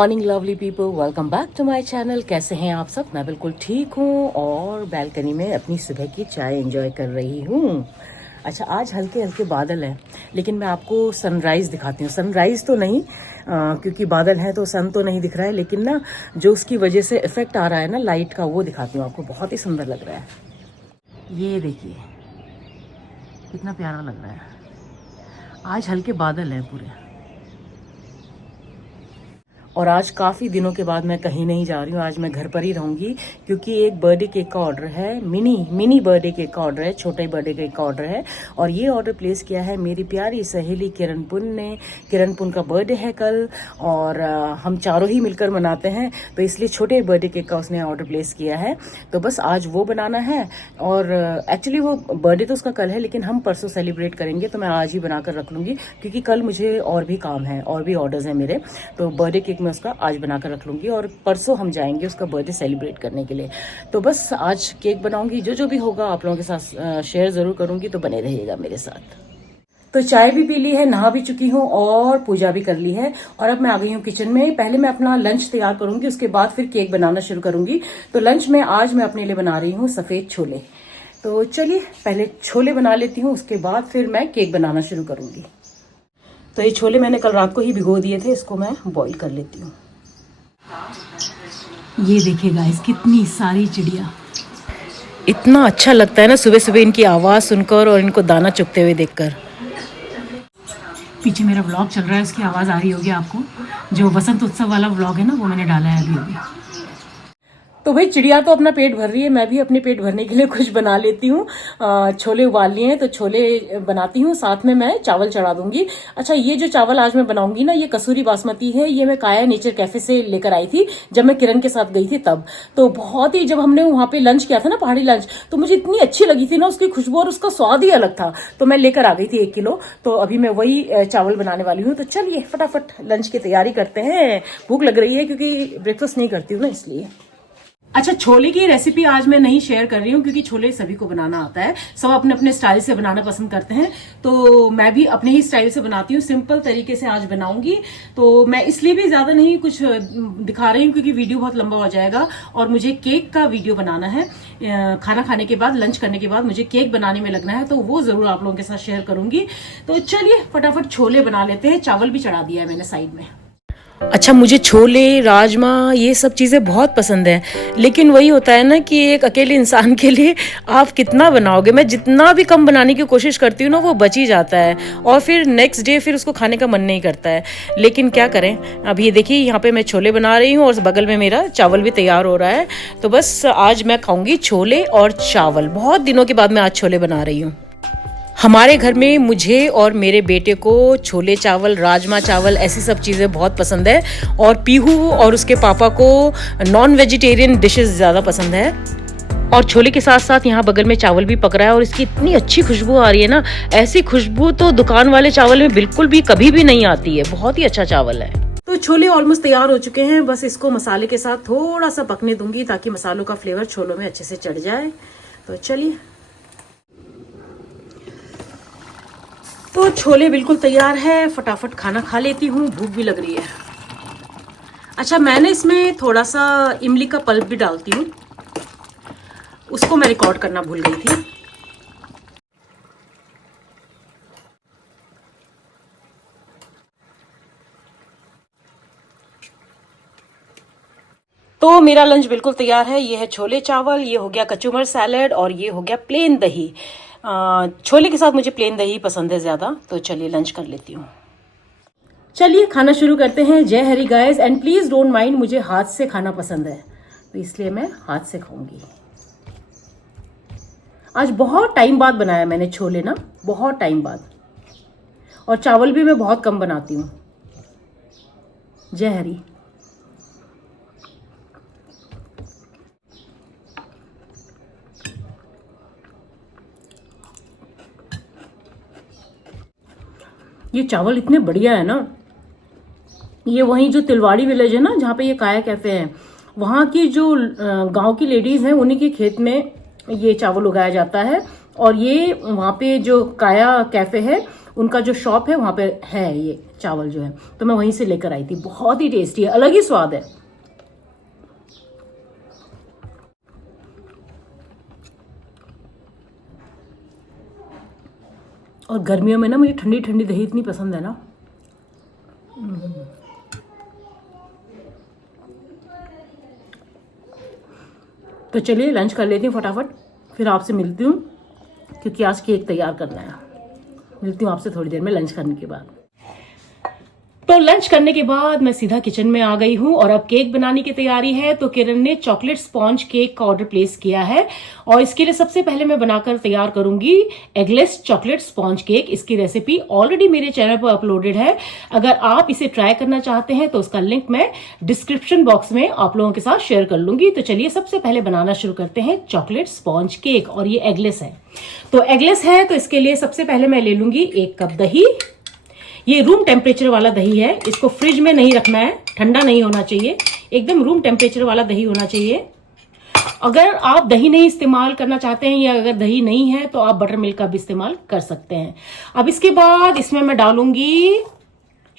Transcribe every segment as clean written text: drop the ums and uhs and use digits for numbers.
Morning lovely people, welcome back to my channel. कैसे हैं आप सब? मैं बिल्कुल ठीक हूँ और बैल्कनी में अपनी सुबह की चाय एंजॉय कर रही हूँ। अच्छा, आज हल्के हल्के बादल हैं, लेकिन मैं आपको सनराइज़ दिखाती हूँ। सनराइज़ तो नहीं, क्योंकि बादल है तो सन तो नहीं दिख रहा है, लेकिन ना जो उसकी वजह से इफ़ेक्ट आ रहा है ना लाइट का, वो दिखाती हूँ आपको। बहुत ही सुंदर लग रहा है। ये देखिए कितना प्यारा लग रहा है। आज हल्के बादल हैं पूरे, और आज काफ़ी दिनों के बाद मैं कहीं नहीं जा रही हूँ। आज मैं घर पर ही रहूँगी, क्योंकि एक बर्थडे केक का ऑर्डर है। मिनी बर्थडे केक का ऑर्डर है, छोटे बर्थडे केक का ऑर्डर है। और ये ऑर्डर प्लेस किया है मेरी प्यारी सहेली किरण पुन ने। किरण पुन का बर्थडे है कल, और हम चारों ही मिलकर मनाते हैं, तो इसलिए छोटे बर्थडे केक का उसने ऑर्डर प्लेस किया है। तो बस आज वो बनाना है, और एक्चुअली वो बर्थडे तो उसका कल है, लेकिन हम परसों सेलिब्रेट करेंगे, तो मैं आज ही बनाकर रख लूँगी, क्योंकि कल मुझे और भी काम है, और भी ऑर्डर्स हैं मेरे। तो बर्थडे केक मैं उसका आज बनाकर रख लूँगी, और परसों हम जाएंगे उसका बर्थडे सेलिब्रेट करने के लिए। तो बस आज केक बनाऊँगी, जो भी होगा आप लोगों के साथ शेयर ज़रूर करूँगी, तो बने रहिएगा मेरे साथ। तो चाय भी पी ली है, नहा भी चुकी हूँ, और पूजा भी कर ली है, और अब मैं आ गई हूँ किचन में। पहले मैं अपना लंच तैयार करूँगी, उसके बाद फिर केक बनाना शुरू करूँगी। तो लंच में आज मैं अपने लिए बना रही हूँ सफ़ेद छोले। तो चलिए पहले छोले बना लेती हूँ, उसके बाद फिर मैं केक बनाना शुरू करूँगी। तो ये छोले मैंने कल रात को ही भिगो दिए थे, इसको मैं बॉईल कर लेती हूँ। ये देखिए गाइस, कितनी सारी चिड़िया। इतना अच्छा लगता है ना सुबह सुबह इनकी आवाज़ सुनकर और इनको दाना चुगते हुए देखकर। पीछे मेरा व्लॉग चल रहा है, उसकी आवाज़ आ रही होगी आपको। जो वसंत उत्सव वाला व्लॉग है ना, वो मैंने डाला है अभी। तो भाई चिड़िया तो अपना पेट भर रही है, मैं भी अपने पेट भरने के लिए कुछ बना लेती हूँ। छोले उबाल लिए हैं, तो छोले बनाती हूँ, साथ में मैं चावल चढ़ा दूंगी। अच्छा, ये जो चावल आज मैं बनाऊंगी ना, ये कसूरी बासमती है। ये मैं काया नेचर कैफे से लेकर आई थी जब मैं किरण के साथ गई थी तब। तो बहुत ही, जब हमने वहाँ पे लंच किया था ना, पहाड़ी लंच, तो मुझे इतनी अच्छी लगी थी ना उसकी खुशबू, और उसका स्वाद ही अलग था। तो मैं लेकर आ गई थी 1 किलो। तो अभी मैं वही चावल बनाने वाली हूँ। तो चलिए फटाफट लंच की तैयारी करते हैं। भूख लग रही है, क्योंकि ब्रेकफास्ट नहीं करती हूँ ना, इसलिए। अच्छा, छोले की रेसिपी आज मैं नहीं शेयर कर रही हूँ, क्योंकि छोले सभी को बनाना आता है, सब अपने अपने स्टाइल से बनाना पसंद करते हैं। तो मैं भी अपने ही स्टाइल से बनाती हूँ, सिंपल तरीके से आज बनाऊंगी। तो मैं इसलिए भी ज्यादा नहीं कुछ दिखा रही हूँ, क्योंकि वीडियो बहुत लंबा हो जाएगा, और मुझे केक का वीडियो बनाना है। खाना खाने के बाद, लंच करने के बाद मुझे केक बनाने में लगना है, तो वो जरूर आप लोगों के साथ शेयर करूंगी। तो चलिए फटाफट छोले बना लेते हैं। चावल भी चढ़ा दिया है मैंने साइड में। अच्छा, मुझे छोले, राजमा, ये सब चीज़ें बहुत पसंद है, लेकिन वही होता है ना कि एक अकेले इंसान के लिए आप कितना बनाओगे। मैं जितना भी कम बनाने की कोशिश करती हूँ ना, वो बच ही जाता है, और फिर नेक्स्ट डे फिर उसको खाने का मन नहीं करता है। लेकिन क्या करें। अब ये देखिए, यहाँ पे मैं छोले बना रही हूँ, और बगल में मेरा चावल भी तैयार हो रहा है। तो बस आज मैं खाऊंगी छोले और चावल। बहुत दिनों के बाद मैं आज छोले बना रही हूँ। हमारे घर में मुझे और मेरे बेटे को छोले चावल, राजमा चावल, ऐसी सब चीज़ें बहुत पसंद है, और पीहू और उसके पापा को नॉन वेजिटेरियन डिशेस ज़्यादा पसंद है। और छोले के साथ साथ यहाँ बगल में चावल भी पक रहा है, और इसकी इतनी अच्छी खुशबू आ रही है ना। ऐसी खुशबू तो दुकान वाले चावल में बिल्कुल भी कभी भी नहीं आती है। बहुत ही अच्छा चावल है। तो छोले ऑलमोस्ट तैयार हो चुके हैं, बस इसको मसाले के साथ थोड़ा सा पकने दूंगी, ताकि मसालों का फ्लेवर छोलों में अच्छे से चढ़ जाए। तो चलिए, तो छोले बिल्कुल तैयार है, फटाफट खाना खा लेती हूँ, भूख भी लग रही है। अच्छा, मैंने इसमें थोड़ा सा इमली का पल्प भी डालती हूँ, उसको मैं रिकॉर्ड करना भूल गई थी। तो मेरा लंच बिल्कुल तैयार है। ये है छोले चावल, ये हो गया कचूमर सैलेड, और ये हो गया प्लेन दही। छोले के साथ मुझे प्लेन दही पसंद है ज़्यादा। तो चलिए लंच कर लेती हूँ। चलिए खाना शुरू करते हैं। जय Hari guys, and please don't mind, मुझे हाथ से खाना पसंद है, तो इसलिए मैं हाथ से खाऊंगी। आज बहुत टाइम बाद बनाया मैंने छोले ना, बहुत टाइम बाद, और चावल भी मैं बहुत कम बनाती हूँ। जय हरि। ये चावल इतने बढ़िया है ना। ये वहीं जो तिलवाड़ी विलेज है ना, जहाँ पे ये काया कैफे है, वहाँ की जो गांव की लेडीज हैं, उन्हीं के खेत में ये चावल उगाया जाता है। और ये वहाँ पे जो काया कैफे है, उनका जो शॉप है, वहाँ पे है ये चावल जो है, तो मैं वहीं से लेकर आई थी। बहुत ही टेस्टी है, अलग ही स्वाद है। और गर्मियों में ना मुझे ठंडी ठंडी दही इतनी पसंद है ना। तो चलिए लंच कर लेती हूँ फटाफट, फिर आपसे मिलती हूँ, क्योंकि आज केक तैयार करना है। मिलती हूँ आपसे थोड़ी देर में लंच करने के बाद। तो लंच करने के बाद मैं सीधा किचन में आ गई हूँ और अब केक बनाने की तैयारी है। तो किरण ने चॉकलेट स्पॉन्ज केक का ऑर्डर प्लेस किया है और इसके लिए सबसे पहले मैं बनाकर तैयार करूंगी एगलेस चॉकलेट स्पॉन्ज केक। इसकी रेसिपी ऑलरेडी मेरे चैनल पर अपलोडेड है। अगर आप इसे ट्राई करना चाहते हैं तो उसका लिंक मैं डिस्क्रिप्शन बॉक्स में आप लोगों के साथ शेयर कर लूंगी। तो चलिए सबसे पहले बनाना शुरू करते हैं चॉकलेट स्पॉन्ज केक। और ये एगलेस है, तो एगलेस है तो इसके लिए सबसे पहले मैं ले लूंगी 1 कप दही। ये रूम टेम्परेचर वाला दही है, इसको फ्रिज में नहीं रखना है, ठंडा नहीं होना चाहिए, एकदम रूम टेम्परेचर वाला दही होना चाहिए। अगर आप दही नहीं इस्तेमाल करना चाहते हैं या अगर दही नहीं है तो आप बटर मिल्क का भी इस्तेमाल कर सकते हैं। अब इसके बाद इसमें मैं डालूंगी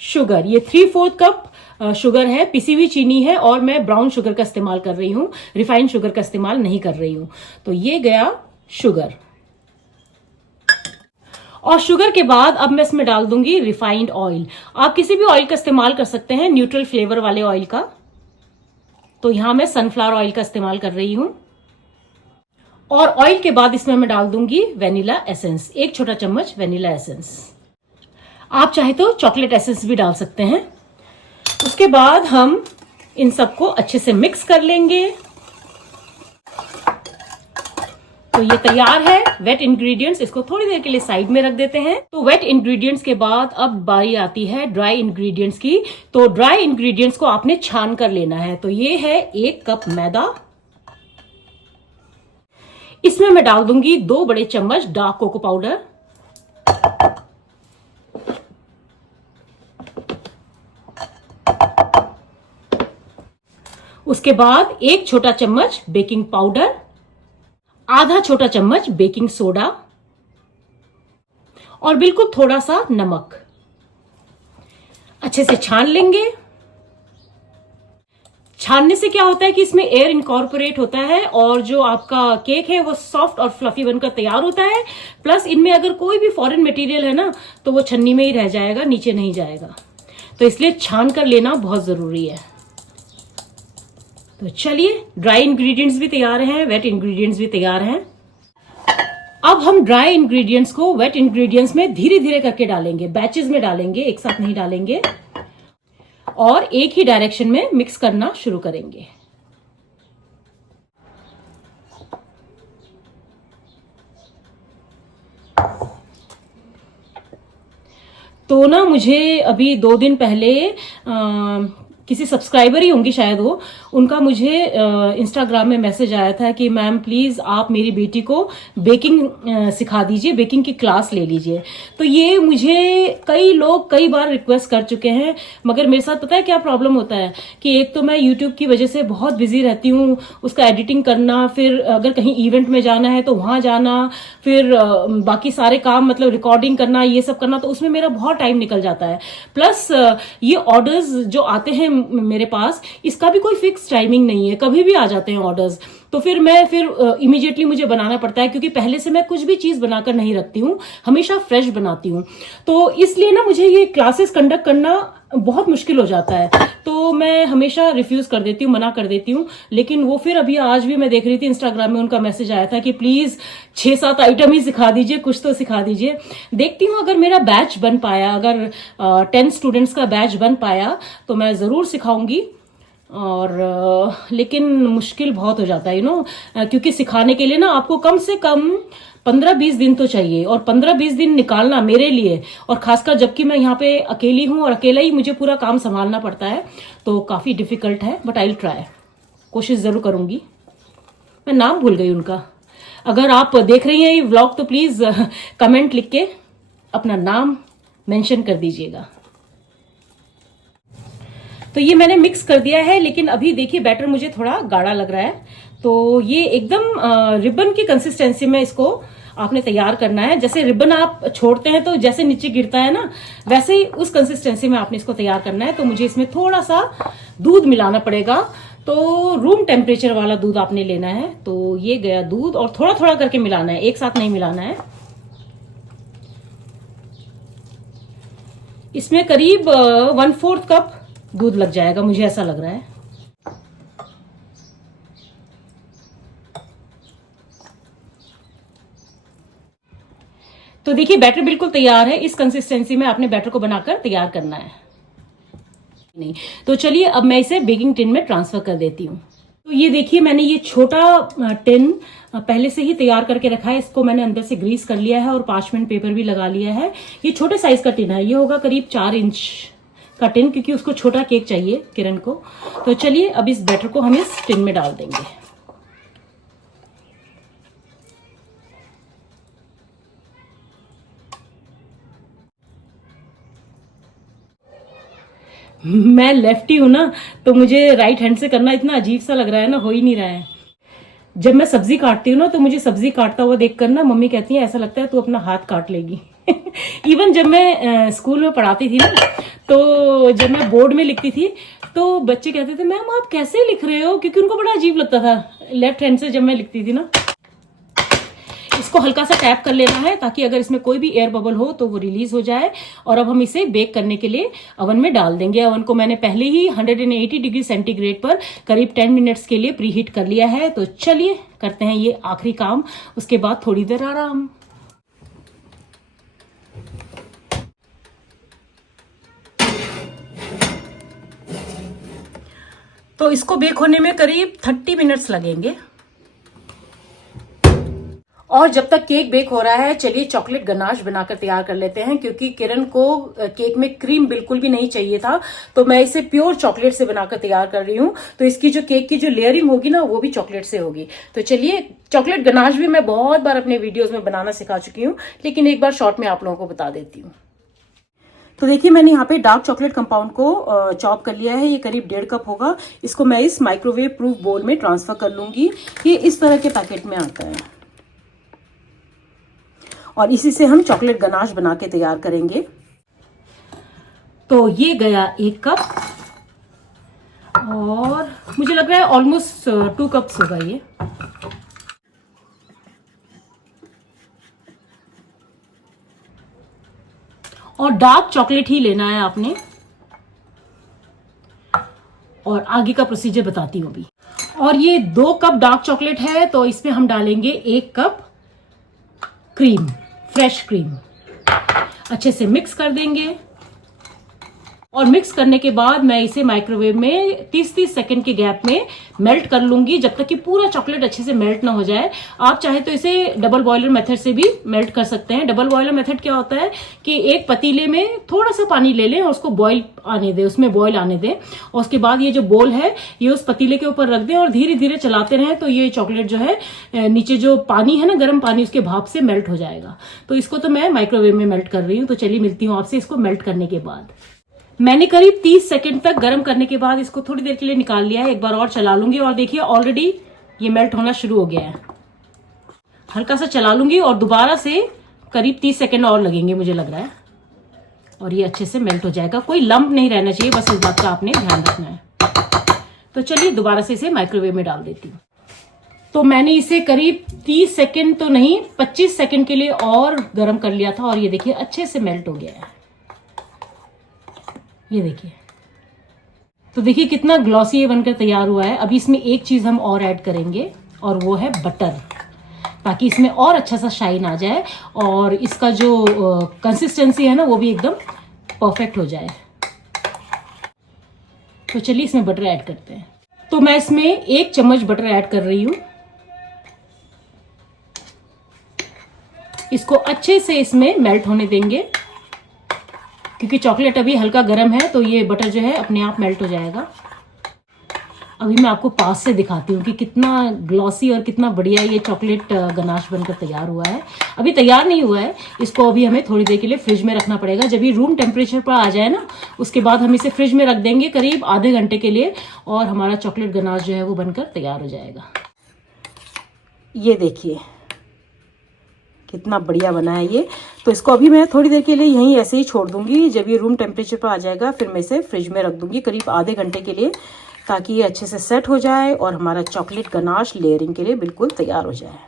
शुगर। ये 3/4 कप शुगर है, पिसी हुई चीनी है और मैं ब्राउन शुगर का इस्तेमाल कर रही हूँ, रिफाइंड शुगर का इस्तेमाल नहीं कर रही हूँ। तो ये गया शुगर। और शुगर के बाद अब मैं इसमें डाल दूंगी रिफाइंड ऑयल। आप किसी भी ऑयल का इस्तेमाल कर सकते हैं, न्यूट्रल फ्लेवर वाले ऑयल का। तो यहां मैं सनफ्लावर ऑयल का इस्तेमाल कर रही हूं। और ऑयल के बाद इसमें मैं डाल दूंगी वेनिला एसेंस, 1 छोटा चम्मच वेनिला एसेंस। आप चाहे तो चॉकलेट एसेंस भी डाल सकते हैं। उसके बाद हम इन सबको अच्छे से मिक्स कर लेंगे। तो ये तैयार है वेट इंग्रेडिएंट्स, इसको थोड़ी देर के लिए साइड में रख देते हैं। तो वेट इंग्रेडिएंट्स के बाद अब बारी आती है ड्राई इंग्रेडिएंट्स की। तो ड्राई इंग्रेडिएंट्स को आपने छान कर लेना है। तो ये है 1 कप मैदा। इसमें मैं डाल दूंगी 2 बड़े चम्मच डार्क कोको पाउडर, उसके बाद 1 छोटा चम्मच बेकिंग पाउडर, आधा छोटा चम्मच बेकिंग सोडा और बिल्कुल थोड़ा सा नमक। अच्छे से छान लेंगे। छानने से क्या होता है कि इसमें एयर इनकॉर्पोरेट होता है और जो आपका केक है वो सॉफ्ट और फ्लफी बनकर तैयार होता है। प्लस इनमें अगर कोई भी फॉरेन मटेरियल है ना तो वो छन्नी में ही रह जाएगा, नीचे नहीं जाएगा। तो इसलिए छान कर लेना बहुत जरूरी है। तो चलिए ड्राई इंग्रेडिएंट्स भी तैयार हैं, वेट इंग्रेडिएंट्स भी तैयार हैं। अब हम ड्राई इंग्रेडिएंट्स को वेट इंग्रेडिएंट्स में धीरे धीरे करके डालेंगे, बैचेस में डालेंगे, एक साथ नहीं डालेंगे। और एक ही डायरेक्शन में मिक्स करना शुरू करेंगे। तो ना मुझे अभी 2 दिन पहले किसी सब्सक्राइबर ही होंगी शायद वो, उनका मुझे इंस्टाग्राम में मैसेज आया था कि मैम प्लीज आप मेरी बेटी को बेकिंग सिखा दीजिए, बेकिंग की क्लास ले लीजिए। तो ये मुझे कई लोग कई बार रिक्वेस्ट कर चुके हैं, मगर मेरे साथ पता है क्या प्रॉब्लम होता है कि एक तो मैं यूट्यूब की वजह से बहुत बिजी रहती हूँ, उसका एडिटिंग करना, फिर अगर कहीं इवेंट में जाना है तो वहां जाना, फिर बाकी सारे काम मतलब रिकॉर्डिंग करना, ये सब करना, तो उसमें मेरा बहुत टाइम निकल जाता है। प्लस ये ऑर्डर्स जो आते हैं मेरे पास, इसका भी कोई फिक्स टाइमिंग नहीं है, कभी भी आ जाते हैं ऑर्डर्स। तो फिर इमीडिएटली मुझे बनाना पड़ता है, क्योंकि पहले से मैं कुछ भी चीज बनाकर नहीं रखती हूँ, हमेशा फ्रेश बनाती हूँ। तो इसलिए ना मुझे ये क्लासेस कंडक्ट करना बहुत मुश्किल हो जाता है। तो मैं हमेशा रिफ्यूज कर देती हूँ, मना कर देती हूँ। लेकिन वो फिर अभी आज भी मैं देख रही थी इंस्टाग्राम में उनका मैसेज आया था कि प्लीज 6-7 आइटम ही सिखा दीजिए, कुछ तो सिखा दीजिए। देखती हूँ अगर मेरा बैच बन पाया, अगर 10 स्टूडेंट्स का बैच बन पाया तो मैं जरूर सिखाऊंगी। और लेकिन मुश्किल बहुत हो जाता है क्योंकि सिखाने के लिए ना आपको कम से कम 15-20 दिन तो चाहिए, और 15-20 दिन निकालना मेरे लिए, और खासकर जबकि मैं यहाँ पे अकेली हूँ और अकेला ही मुझे पूरा काम संभालना पड़ता है, तो काफी डिफिकल्ट है। बट आई विल ट्राई, कोशिश जरूर करूंगी। मैं नाम भूल गई उनका। अगर आप देख रही हैं ये व्लॉग तो प्लीज कमेंट लिख के अपना नाम मेंशन कर दीजिएगा। तो ये मैंने मिक्स कर दिया है, लेकिन अभी देखिए बैटर मुझे थोड़ा गाढ़ा लग रहा है। तो ये एकदम रिबन की कंसिस्टेंसी में इसको आपने तैयार करना है। जैसे रिबन आप छोड़ते हैं तो जैसे नीचे गिरता है ना, वैसे ही उस कंसिस्टेंसी में आपने इसको तैयार करना है। तो मुझे इसमें थोड़ा सा दूध मिलाना पड़ेगा, तो रूम टेम्परेचर वाला दूध आपने लेना है। तो ये गया दूध, और थोड़ा थोड़ा करके मिलाना है, एक साथ नहीं मिलाना है। इसमें करीब 1/4 कप दूध लग जाएगा, मुझे ऐसा लग रहा है। तो देखिए बैटर बिल्कुल तैयार है। इस कंसिस्टेंसी में आपने बैटर को बनाकर तैयार करना है। नहीं तो चलिए अब मैं इसे बेकिंग टिन में ट्रांसफर कर देती हूँ। तो ये देखिए मैंने ये छोटा टिन पहले से ही तैयार करके रखा है। इसको मैंने अंदर से ग्रीस कर लिया है और पार्चमेंट पेपर भी लगा लिया है। ये छोटे साइज का टिन है, ये होगा करीब 4 इंच का टिन, क्योंकि उसको छोटा केक चाहिए किरण को। तो चलिए अब इस बैटर को हम इस टिन में डाल देंगे। मैं लेफ्टी हूं ना, तो मुझे राइट हैंड से करना इतना अजीब सा लग रहा है ना, हो ही नहीं रहा है। जब मैं सब्जी काटती हूँ ना, तो मुझे सब्जी काटता हुआ देखकर ना मम्मी कहती है ऐसा लगता है तू अपना हाथ काट लेगी। इवन जब मैं स्कूल में पढ़ाती थी ना, तो जब मैं बोर्ड में लिखती थी तो बच्चे कहते थे मैम आप कैसे लिख रहे हो, क्योंकि उनको बड़ा अजीब लगता था लेफ्ट हैंड से जब मैं लिखती थी ना। इसको हल्का सा टैप कर लेना है ताकि अगर इसमें कोई भी एयर बबल हो तो वो रिलीज हो जाए। और अब हम इसे बेक करने के लिए अवन में डाल देंगे। अवन को मैंने पहले ही 180 डिग्री सेंटीग्रेड पर करीब 10 मिनट्स के लिए प्री हीट कर लिया है। तो चलिए करते हैं ये आखिरी काम, उसके बाद थोड़ी देर आराम। तो इसको बेक होने में करीब 30 मिनट्स लगेंगे। और जब तक केक बेक हो रहा है चलिए चॉकलेट गनाश बनाकर तैयार कर लेते हैं, क्योंकि किरण को केक में क्रीम बिल्कुल भी नहीं चाहिए था। तो मैं इसे प्योर चॉकलेट से बनाकर तैयार कर रही हूँ। तो इसकी जो केक की जो लेयरिंग होगी ना, वो भी चॉकलेट से होगी। तो चलिए, चॉकलेट गनाश भी मैं बहुत बार अपने वीडियोज में बनाना सिखा चुकी हूँ, लेकिन एक बार शॉर्ट में आप लोगों को बता देती हूँ। तो देखिए मैंने यहाँ पे डार्क चॉकलेट कंपाउंड को चॉप कर लिया है। ये करीब 1.5 कप होगा। इसको मैं इस माइक्रोवेव प्रूफ बोल में ट्रांसफर कर लूंगी। ये इस तरह के पैकेट में आता है और इसी से हम चॉकलेट गनाश बना के तैयार करेंगे। तो ये गया 1 कप और मुझे लग रहा है ऑलमोस्ट 2 कप्स होगा ये। और डार्क चॉकलेट ही लेना है आपने। और आगे का प्रोसीजर बताती हूँ अभी। और ये 2 कप डार्क चॉकलेट है, तो इसमें हम डालेंगे 1 कप क्रीम, फ्रेश क्रीम। अच्छे से मिक्स कर देंगे। और मिक्स करने के बाद मैं इसे माइक्रोवेव में 30-30 सेकंड के गैप में मेल्ट कर लूंगी, जब तक कि पूरा चॉकलेट अच्छे से मेल्ट ना हो जाए। आप चाहे तो इसे डबल बॉयलर मेथड से भी मेल्ट कर सकते हैं। डबल बॉयलर मेथड क्या होता है कि एक पतीले में थोड़ा सा पानी ले लें और उसको बॉयल आने दें, उसमें बॉयल आने दें। और उसके बाद ये जो बोल है ये उस पतीले के ऊपर रख दें और धीरे धीरे चलाते रहें, तो ये चॉकलेट जो है नीचे जो पानी है ना, गर्म पानी, उसके भाप से मेल्ट हो जाएगा। तो इसको तो मैं माइक्रोवेव में मेल्ट कर रही हूँ। तो चलिए मिलती हूँ आपसे इसको मेल्ट करने के बाद। मैंने करीब 30 सेकंड तक गर्म करने के बाद इसको थोड़ी देर के लिए निकाल लिया है। एक बार और चला लूंगी और देखिए ऑलरेडी ये मेल्ट होना शुरू हो गया है। हल्का सा चला लूंगी और दोबारा से करीब 30 सेकंड और लगेंगे मुझे लग रहा है, और ये अच्छे से मेल्ट हो जाएगा। कोई लंप नहीं रहना चाहिए, बस इस बात का आपने ध्यान रखना है। तो चलिए दोबारा से इसे माइक्रोवेव में डाल देती हूँ। तो मैंने इसे करीब 30 सेकंड तो नहीं, 25 सेकंड के लिए और गर्म कर लिया था और ये देखिए अच्छे से मेल्ट हो गया है। ये देखिए, तो देखिए कितना ग्लॉसी ये बनकर तैयार हुआ है। अभी इसमें एक चीज हम और ऐड करेंगे और वो है बटर, ताकि इसमें और अच्छा सा शाइन आ जाए और इसका जो कंसिस्टेंसी है ना वो भी एकदम परफेक्ट हो जाए। तो चलिए इसमें बटर ऐड करते हैं। तो मैं इसमें 1 चम्मच बटर ऐड कर रही हूं। इसको अच्छे से इसमें मेल्ट होने देंगे, क्योंकि चॉकलेट अभी हल्का गर्म है, तो ये बटर जो है अपने आप मेल्ट हो जाएगा। अभी मैं आपको पास से दिखाती हूँ कि कितना ग्लॉसी और कितना बढ़िया ये चॉकलेट गनाश बनकर तैयार हुआ है। अभी तैयार नहीं हुआ है, इसको अभी हमें थोड़ी देर के लिए फ्रिज में रखना पड़ेगा। जब ये रूम टेम्परेचर पर आ जाए ना, उसके बाद हम इसे फ्रिज में रख देंगे करीब आधे घंटे के लिए, और हमारा चॉकलेट गनाश जो है वो बनकर तैयार हो जाएगा। ये देखिए कितना बढ़िया बना है ये। तो इसको अभी मैं थोड़ी देर के लिए यहीं ऐसे ही छोड़ दूंगी। जब ये रूम टेम्परेचर पर आ जाएगा फिर मैं इसे फ्रिज में रख दूंगी करीब आधे घंटे के लिए, ताकि ये अच्छे से सेट हो जाए और हमारा चॉकलेट गनाश लेयरिंग के लिए बिल्कुल तैयार हो जाए।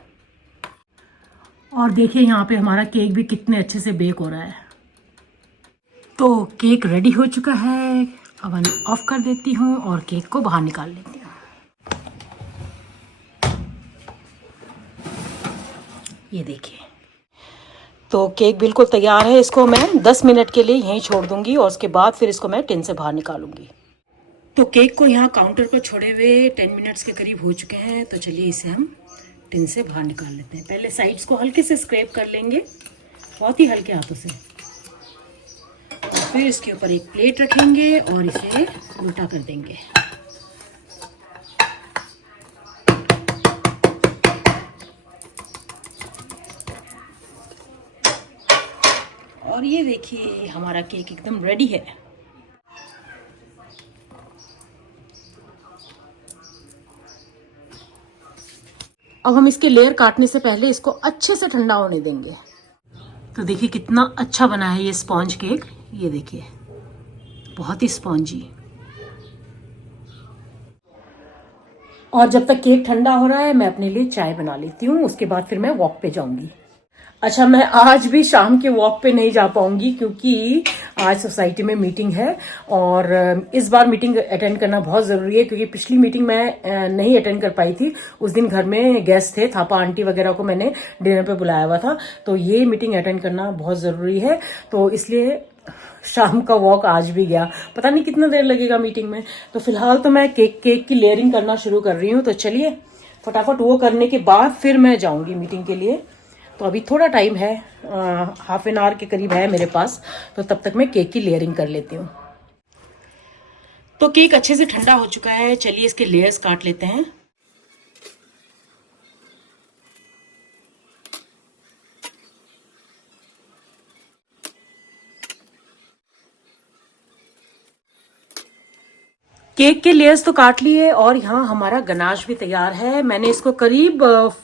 और देखिए यहाँ पे हमारा केक भी कितने अच्छे से बेक हो रहा है। तो केक रेडी हो चुका है, अवन ऑफ कर देती हूँ और केक को बाहर निकाल लेती हूँ। ये देखिए, तो केक बिल्कुल तैयार है। इसको मैं 10 मिनट के लिए यहीं छोड़ दूंगी और उसके बाद फिर इसको मैं टिन से बाहर निकालूंगी। तो केक को यहाँ काउंटर पर छोड़े हुए 10 मिनट्स के करीब हो चुके हैं। तो चलिए इसे हम टिन से बाहर निकाल लेते हैं। पहले साइड्स को हल्के से स्क्रैप कर लेंगे, बहुत ही हल्के हाथों से। फिर इसके ऊपर एक प्लेट रखेंगे और इसे उल्टा कर देंगे। और ये देखिए हमारा केक एकदम रेडी है। अब हम इसके लेयर काटने से पहले इसको अच्छे से ठंडा होने देंगे। तो देखिए कितना अच्छा बना है ये स्पॉन्ज केक। ये देखिए बहुत ही स्पॉन्जी। और जब तक केक ठंडा हो रहा है मैं अपने लिए चाय बना लेती हूँ, उसके बाद फिर मैं वॉक पे जाऊंगी। अच्छा, मैं आज भी शाम के वॉक पे नहीं जा पाऊंगी क्योंकि आज सोसाइटी में मीटिंग है और इस बार मीटिंग अटेंड करना बहुत ज़रूरी है, क्योंकि पिछली मीटिंग मैं नहीं अटेंड कर पाई थी। उस दिन घर में गेस्ट थे, थापा आंटी वगैरह को मैंने डिनर पे बुलाया हुआ था। तो ये मीटिंग अटेंड करना बहुत ज़रूरी है, तो इसलिए शाम का वॉक आज भी गया। पता नहीं कितना देर लगेगा मीटिंग में। तो फिलहाल तो मैं केक की लेयरिंग करना शुरू कर रही हूँ। तो चलिए फटाफट वो करने के बाद फिर मैं जाऊँगी मीटिंग के लिए। तो अभी थोड़ा टाइम है, हाफ एन आवर के करीब है मेरे पास। तो तब तक मैं केक की लेयरिंग कर लेती हूँ। तो केक अच्छे से ठंडा हो चुका है, चलिए इसके लेयर्स काट लेते हैं। केक के लेयर्स तो काट लिए और यहाँ हमारा गनाश भी तैयार है। मैंने इसको करीब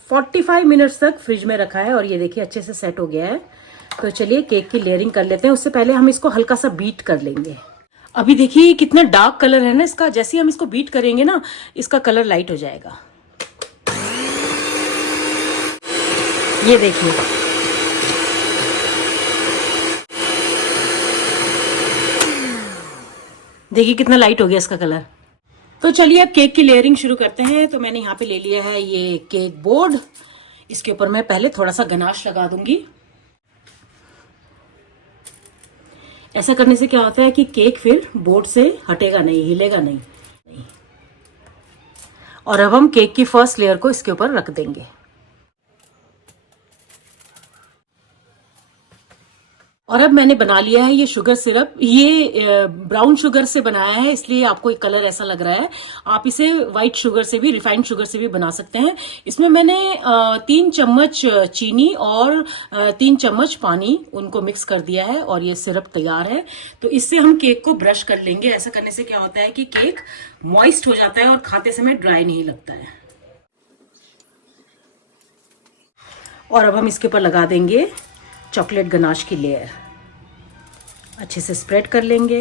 45 मिनट्स तक फ्रिज में रखा है और ये देखिए अच्छे से सेट हो गया है। तो चलिए केक की लेयरिंग कर लेते हैं। उससे पहले हम इसको हल्का सा बीट कर लेंगे। अभी देखिए कितना डार्क कलर है ना इसका। जैसे ही हम इसको बीट करेंगे ना, इसका कलर लाइट हो जाएगा। ये देखिए, देखिए कितना लाइट हो गया इसका कलर। तो चलिए अब केक की लेयरिंग शुरू करते हैं। तो मैंने यहाँ पे ले लिया है ये केक बोर्ड। इसके ऊपर मैं पहले थोड़ा सा गनाश लगा दूंगी। ऐसा करने से क्या होता है कि केक फिर बोर्ड से हटेगा नहीं, हिलेगा नहीं। और अब हम केक की फर्स्ट लेयर को इसके ऊपर रख देंगे। और अब मैंने बना लिया है ये शुगर सिरप। ये ब्राउन शुगर से बनाया है, इसलिए आपको एक कलर ऐसा लग रहा है। आप इसे व्हाइट शुगर से भी, रिफाइंड शुगर से भी बना सकते हैं। इसमें मैंने 3 चम्मच चीनी और 3 चम्मच पानी उनको मिक्स कर दिया है और ये सिरप तैयार है। तो इससे हम केक को ब्रश कर लेंगे। ऐसा करने से क्या होता है कि केक मॉइस्ट हो जाता है और खाते समय ड्राई नहीं लगता है। और अब हम इसके ऊपर लगा देंगे चॉकलेट गनाश की लेयर। अच्छे से स्प्रेड कर लेंगे।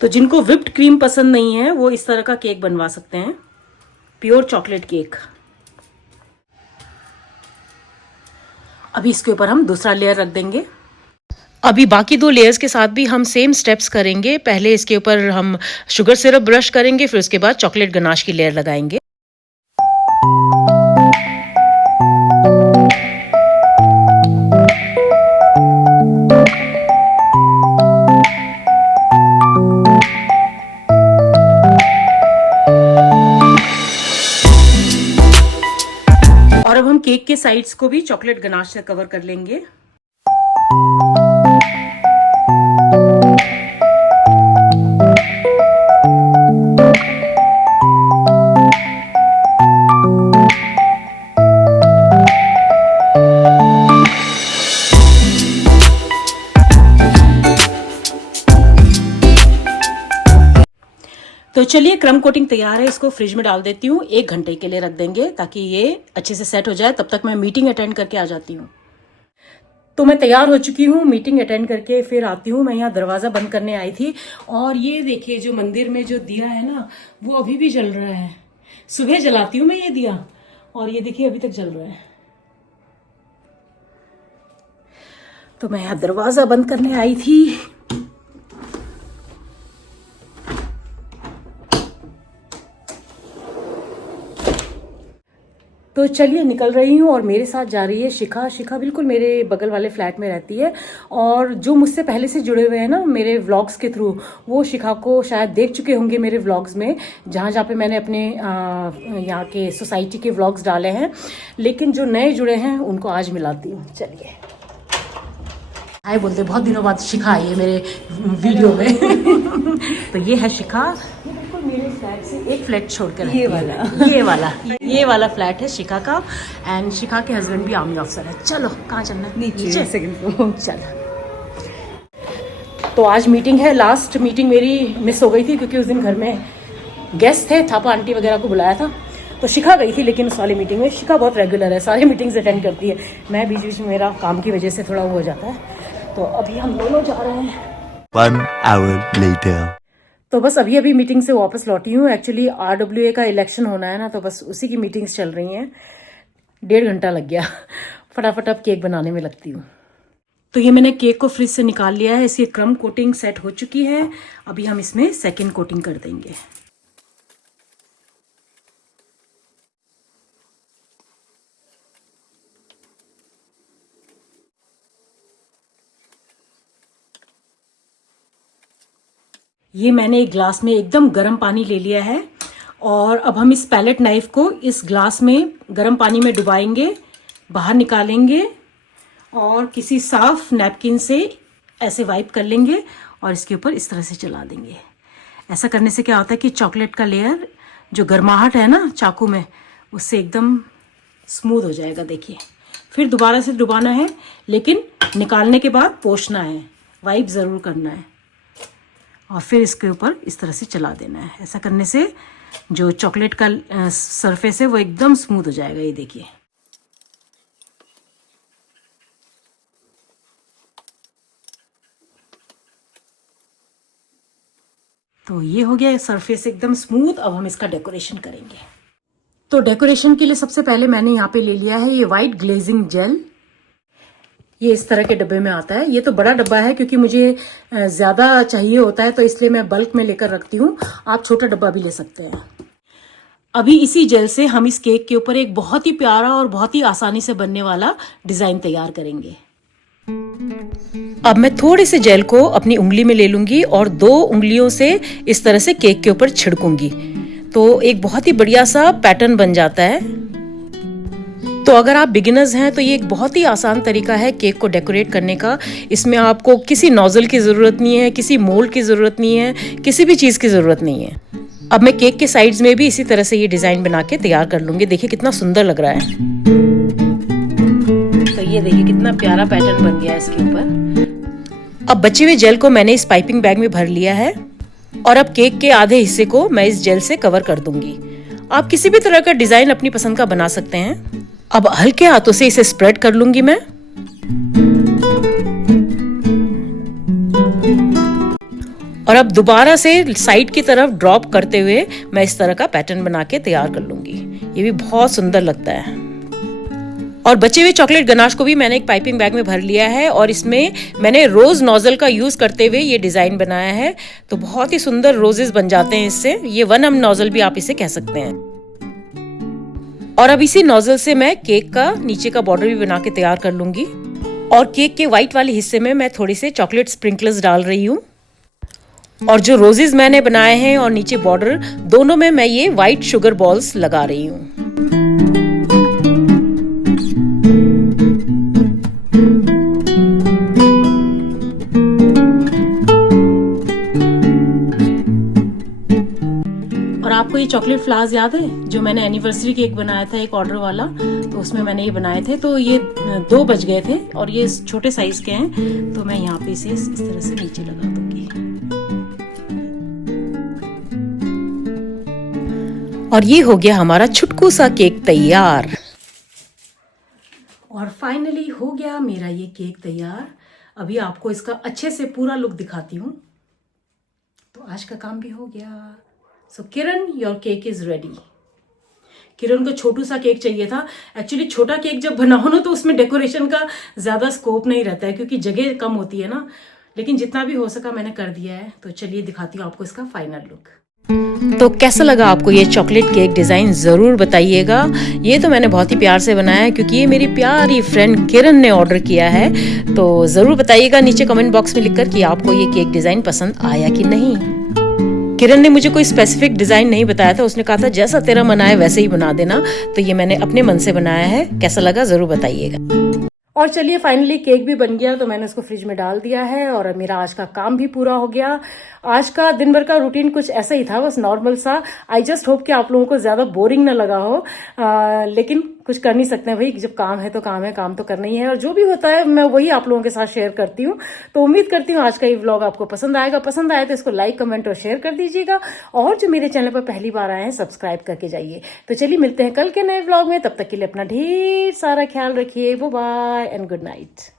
तो जिनको व्हिप्ड क्रीम पसंद नहीं है वो इस तरह का केक बनवा सकते हैं, प्योर चॉकलेट केक। अभी इसके ऊपर हम दूसरा लेयर रख देंगे। अभी बाकी 2 लेयर्स के साथ भी हम सेम स्टेप्स करेंगे। पहले इसके ऊपर हम शुगर सिरप ब्रश करेंगे, फिर उसके बाद चॉकलेट गनाश की लेयर लगाएंगे। और अब हम केक के साइड्स को भी चॉकलेट गनाश से कवर कर लेंगे। तो तो चलिए क्रम कोटिंग तैयार है, इसको फ्रिज में डाल देती हूँ, 1 घंटे के लिए रख देंगे ताकि ये अच्छे से सेट हो जाए। तब तक मैं मीटिंग अटेंड करके आ जाती हूँ। तो मैं तैयार हो चुकी हूँ, मीटिंग अटेंड करके फिर आती हूँ। मैं यहाँ दरवाज़ा बंद करने आई थी और ये देखिए जो मंदिर में जो दिया है ना वो अभी भी जल रहा है। सुबह जलाती हूँ मैं ये दिया और ये देखिए अभी तक जल रहा है। तो मैं यहाँ दरवाज़ा बंद करने आई थी। तो चलिए निकल रही हूँ और मेरे साथ जा रही है शिखा। शिखा बिल्कुल मेरे बगल वाले फ्लैट में रहती है और जो मुझसे पहले से जुड़े हुए हैं ना मेरे व्लॉग्स के थ्रू, वो शिखा को शायद देख चुके होंगे मेरे व्लॉग्स में, जहाँ जहाँ पे मैंने अपने यहाँ के सोसाइटी के व्लॉग्स डाले हैं। लेकिन जो नए जुड़े हैं उनको आज मिलाती हूँ। चलिए हाय बोलते, बहुत दिनों बाद शिखा आई है मेरे वीडियो में। तो ये है शिखा, ये बिल्कुल मेरे फ्लैट से 1 फ्लैट छोड़कर ये वाला फ्लैट है शिखा का। एंड शिखा के हस्बैंड भी आर्मी ऑफिसर है। चलो कहाँ चलना है? नीचे सेकंड फ्लोर। चलो। तो आज मीटिंग है, लास्ट मीटिंग मेरी मिस हो गई थी क्योंकि उस दिन घर में गेस्ट थे, थापा आंटी वगैरह को बुलाया था। तो शिखा गई थी, लेकिन उस वाली मीटिंग में शिखा बहुत रेगुलर है, सारी मीटिंग्स अटेंड करती है। मैं बीच बीच में मेरा काम की वजह से थोड़ा वो हो जाता है। तो अभी हम दोनों जा रहे हैं। 1 hour later. तो बस अभी अभी मीटिंग से वापस लौटी हूँ। एक्चुअली RWA का इलेक्शन होना है ना, तो बस उसी की मीटिंग्स चल रही हैं। 1.5 घंटा लग गया। फटाफट अब केक बनाने में लगती हूँ। तो ये मैंने केक को फ्रिज से निकाल लिया है, इसकी क्रम कोटिंग सेट हो चुकी है। अभी हम इसमें सेकेंड कोटिंग कर देंगे। ये मैंने एक ग्लास में एकदम गर्म पानी ले लिया है और अब हम इस पैलेट नाइफ को इस ग्लास में गर्म पानी में डुबाएंगे, बाहर निकालेंगे और किसी साफ नैपकिन से ऐसे वाइप कर लेंगे और इसके ऊपर इस तरह से चला देंगे। ऐसा करने से क्या होता है कि चॉकलेट का लेयर जो गर्माहट है ना चाकू में, उससे एकदम स्मूथ हो जाएगा। देखिए, फिर दोबारा से डुबाना है, लेकिन निकालने के बाद पोंछना है, वाइप ज़रूर करना है और फिर इसके ऊपर इस तरह से चला देना है। ऐसा करने से जो चॉकलेट का सरफेस है वो एकदम स्मूथ हो जाएगा। ये देखिए। तो ये हो गया सरफेस एकदम स्मूथ। अब हम इसका डेकोरेशन करेंगे। तो डेकोरेशन के लिए सबसे पहले मैंने यहाँ पे ले लिया है ये वाइट ग्लेजिंग जेल। ये इस तरह के डब्बे में आता है। ये तो बड़ा डब्बा है क्योंकि मुझे ज़्यादा चाहिए होता है, तो इसलिए मैं बल्क में लेकर रखती हूँ। आप छोटा डब्बा भी ले सकते हैं। अभी इसी जेल से हम इस केक के ऊपर एक बहुत ही प्यारा और बहुत ही आसानी से बनने वाला डिज़ाइन तैयार करेंगे। अब मैं थोड़ी सी जेल को अपनी उंगली में ले लूँगी और 2 उंगलियों से इस तरह से केक के ऊपर छिड़कूंगी, तो एक बहुत ही बढ़िया सा पैटर्न बन जाता है। तो अगर आप बिगिनर्स हैं तो ये एक बहुत ही आसान तरीका है केक को डेकोरेट करने का। इसमें आपको किसी नोजल की ज़रूरत नहीं है, किसी मोल्ड की ज़रूरत नहीं है, किसी भी चीज़ की ज़रूरत नहीं है। अब मैं केक के साइड्स में भी इसी तरह से ये डिज़ाइन बना के तैयार कर लूँगी। देखिए कितना सुंदर लग रहा है। तो ये देखिए कितना प्यारा पैटर्न बन गया है इसके ऊपर। अब बचे हुए जेल को मैंने इस पाइपिंग बैग में भर लिया है और अब केक के आधे हिस्से को मैं इस जेल से कवर कर दूंगी। आप किसी भी तरह का डिज़ाइन अपनी पसंद का बना सकते हैं। अब हल्के हाथों से इसे स्प्रेड कर लूंगी मैं। और अब दोबारा से साइड की तरफ ड्रॉप करते हुए मैं इस तरह का पैटर्न बना के तैयार कर लूंगी। ये भी बहुत सुंदर लगता है। और बचे हुए चॉकलेट गनाश को भी मैंने एक पाइपिंग बैग में भर लिया है और इसमें मैंने रोज नोजल का यूज करते हुए ये डिजाइन बनाया है। तो बहुत ही सुंदर रोजेस बन जाते हैं इससे। ये 1M नोजल भी आप इसे कह सकते हैं। और अब इसी नोजल से मैं केक का नीचे का बॉर्डर भी बना के तैयार कर लूंगी। और केक के व्हाइट वाले हिस्से में मैं थोड़ी से चॉकलेट स्प्रिंकलर्स डाल रही हूँ। और जो रोजेस मैंने बनाए हैं और नीचे बॉर्डर, दोनों में मैं ये व्हाइट शुगर बॉल्स लगा रही हूँ। आपको ये चॉकलेट फ्लावर्स याद है जो मैंने एनिवर्सरी केक बनाया था एक ऑर्डर वाला, तो उसमें मैंने ये बनाए थे। तो ये 2 बच गए थे और ये छोटे साइज के हैं, तो मैं यहाँ पे इसे इस तरह से नीचे लगा दूंगी। और ये हो गया हमारा छुटकू सा केक तैयार। और फाइनली हो गया मेरा ये केक तैयार। अभी आपको इसका अच्छे से पूरा लुक दिखाती हूँ। तो आज का काम भी हो गया। सो किरण, योर केक इज रेडी। किरण को छोटू सा केक चाहिए था। एक्चुअली छोटा केक जब बनाओ ना तो उसमें डेकोरेशन का ज़्यादा स्कोप नहीं रहता है क्योंकि जगह कम होती है ना, लेकिन जितना भी हो सका मैंने कर दिया है। तो चलिए दिखाती हूँ आपको इसका फाइनल लुक। तो कैसा लगा आपको ये चॉकलेट केक डिज़ाइन ज़रूर बताइएगा। ये तो मैंने बहुत ही प्यार से बनाया है क्योंकि ये मेरी प्यारी फ्रेंड किरण ने ऑर्डर किया है। तो ज़रूर बताइएगा नीचे कमेंट बॉक्स में लिखकर कि आपको ये केक डिज़ाइन पसंद आया कि नहीं। किरण ने मुझे कोई स्पेसिफिक डिज़ाइन नहीं बताया था, उसने कहा था जैसा तेरा मन आए वैसे ही बना देना। तो ये मैंने अपने मन से बनाया है। कैसा लगा ज़रूर बताइएगा। और चलिए फाइनली केक भी बन गया तो मैंने उसको फ्रिज में डाल दिया है और मेरा आज का काम भी पूरा हो गया। आज का दिन भर का रूटीन कुछ ऐसा ही था, बस नॉर्मल सा। आई जस्ट होप कि आप लोगों को ज़्यादा बोरिंग ना लगा हो, लेकिन कुछ कर नहीं सकते हैं भाई, जब काम है तो काम है, काम तो करना ही है। और जो भी होता है मैं वही आप लोगों के साथ शेयर करती हूँ। तो उम्मीद करती हूँ आज का ये व्लॉग आपको पसंद आएगा। पसंद आए तो इसको लाइक, कमेंट और शेयर कर दीजिएगा। और जो मेरे चैनल पर पहली बार आए हैं सब्सक्राइब करके जाइए। तो चलिए मिलते हैं कल के नए व्लॉग में। तब तक के लिए अपना ढेर सारा ख्याल रखिए। Bye bye and good night.